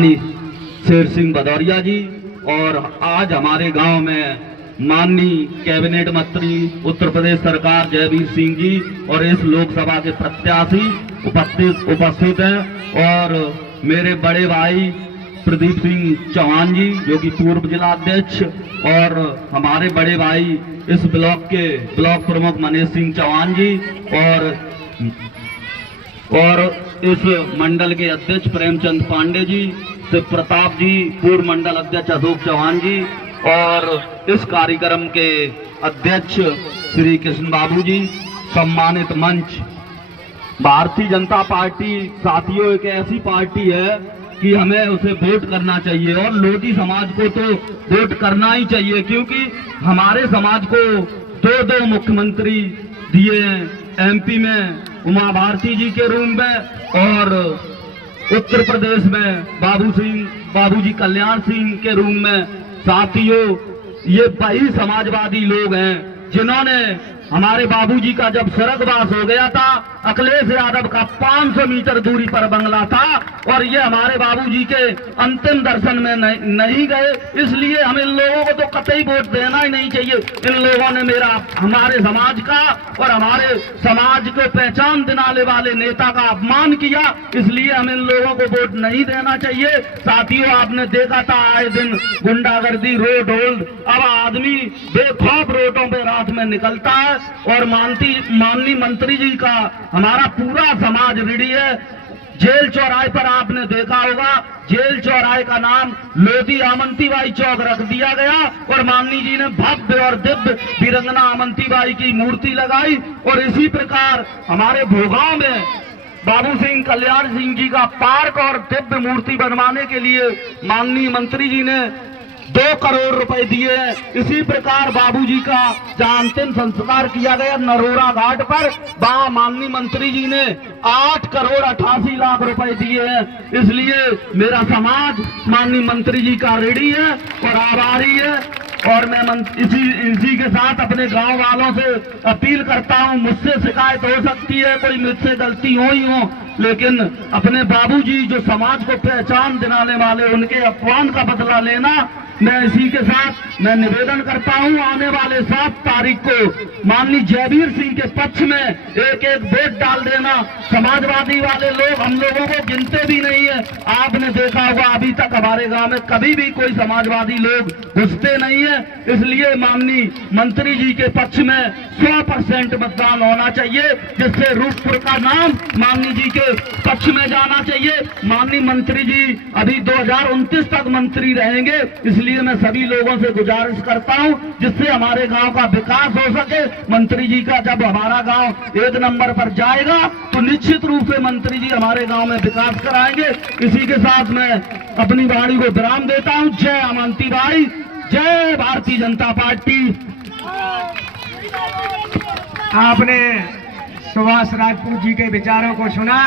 शेर सिंह भदौरिया जी। और आज हमारे गांव में माननीय कैबिनेट मंत्री उत्तर प्रदेश सरकार जयवीर सिंह जी और इस लोकसभा के प्रत्याशी उपस्थित हैं। और मेरे बड़े भाई प्रदीप सिंह चौहान जी जो कि पूर्व जिला अध्यक्ष, और हमारे बड़े भाई इस ब्लॉक के ब्लॉक प्रमुख मनीष सिंह चौहान जी, और इस मंडल के अध्यक्ष प्रेमचंद पांडे जी, शिव प्रताप जी, पूर्व मंडल अध्यक्ष अशोक चौहान जी, और इस कार्यक्रम के अध्यक्ष श्री कृष्ण बाबू जी। सम्मानित मंच, भारतीय जनता पार्टी साथियों एक ऐसी पार्टी है कि हमें उसे वोट करना चाहिए और लोधी समाज को तो वोट करना ही चाहिए, क्योंकि हमारे समाज को दो मुख्यमंत्री दिए हैं। एमपी में उमा भारती जी के रूप में और उत्तर प्रदेश में बाबू जी कल्याण सिंह के रूप में। साथियों, ये वही समाजवादी लोग हैं जिन्होंने हमारे बाबूजी का जब स्वर्गवास हो गया था, अखिलेश यादव का 500 मीटर दूरी पर बंगला था और ये हमारे बाबूजी के अंतिम दर्शन में नहीं गए। इसलिए हम इन लोगों को तो कतई वोट देना ही नहीं चाहिए। इन लोगों ने हमारे समाज का और हमारे समाज को पहचान दिलाने वाले नेता का अपमान किया, इसलिए हम इन लोगों को वोट नहीं देना चाहिए। साथियों, आपने देखा था आए दिन गुंडागर्दी, रोड होल्ड, अब आदमी बेखौफ रोडों पे रात में निकलता है। और माननीय मंत्री जी का हमारा पूरा समाज रेडी है। जेल चौराहे पर आपने देखा होगा, जेल चौराहे का नाम लोधी आमंतीबाई चौक रख दिया गया और माननीय जी ने भव्य और दिव्य वीरंगना आमंतीबाई की मूर्ति लगाई। और इसी प्रकार हमारे भोगांव में बाबू सिंह कल्याण सिंह जी का पार्क और दिव्य मूर्ति बनवाने के लिए माननीय मंत्री जी ने 2 करोड़ रुपए दिए हैं। इसी प्रकार बाबूजी का जहां अंतिम संस्कार किया गया नरोरा घाट पर, वहां माननीय मंत्री जी ने 8 करोड़ 88 लाख रुपए दिए हैं। इसलिए मेरा समाज माननीय मंत्री जी का रेडी है और आभारी है। और मैं इसी के साथ अपने गांव वालों से अपील करता हूं, मुझसे शिकायत हो सकती है, कोई मुझसे गलती हो ही हो, लेकिन अपने बाबूजी जो समाज को पहचान दिलाने वाले, उनके अपमान का बदला लेना। मैं इसी के साथ मैं निवेदन करता हूं, आने वाले 7 तारीख को माननीय जयवीर सिंह के पक्ष में एक वोट डाल देना। समाजवादी वाले लोग हम लोगों को गिनते भी नहीं है। आपने देखा होगा अभी तक हमारे गांव में कभी भी कोई समाजवादी लोग घुसते नहीं है। इसलिए माननीय मंत्री जी के पक्ष में 100% मतदान होना चाहिए, जिससे रूपपुर का नाम माननीय जी के पक्ष में जाना चाहिए। माननीय मंत्री जी अभी 2029 तक मंत्री रहेंगे, इसलिए मैं सभी लोगों से गुजारिश करता हूं जिससे हमारे गांव का विकास हो सके। मंत्री जी का जब हमारा गांव 1 नंबर पर जाएगा तो निश्चित रूप से मंत्री जी हमारे गांव में विकास कराएंगे। इसी के साथ मैं अपनी वाणी को विराम देता हूं। जय अमंतीबाई, जय भारतीय जनता पार्टी। आपने सुभाष राजपूत जी के विचारों को सुना।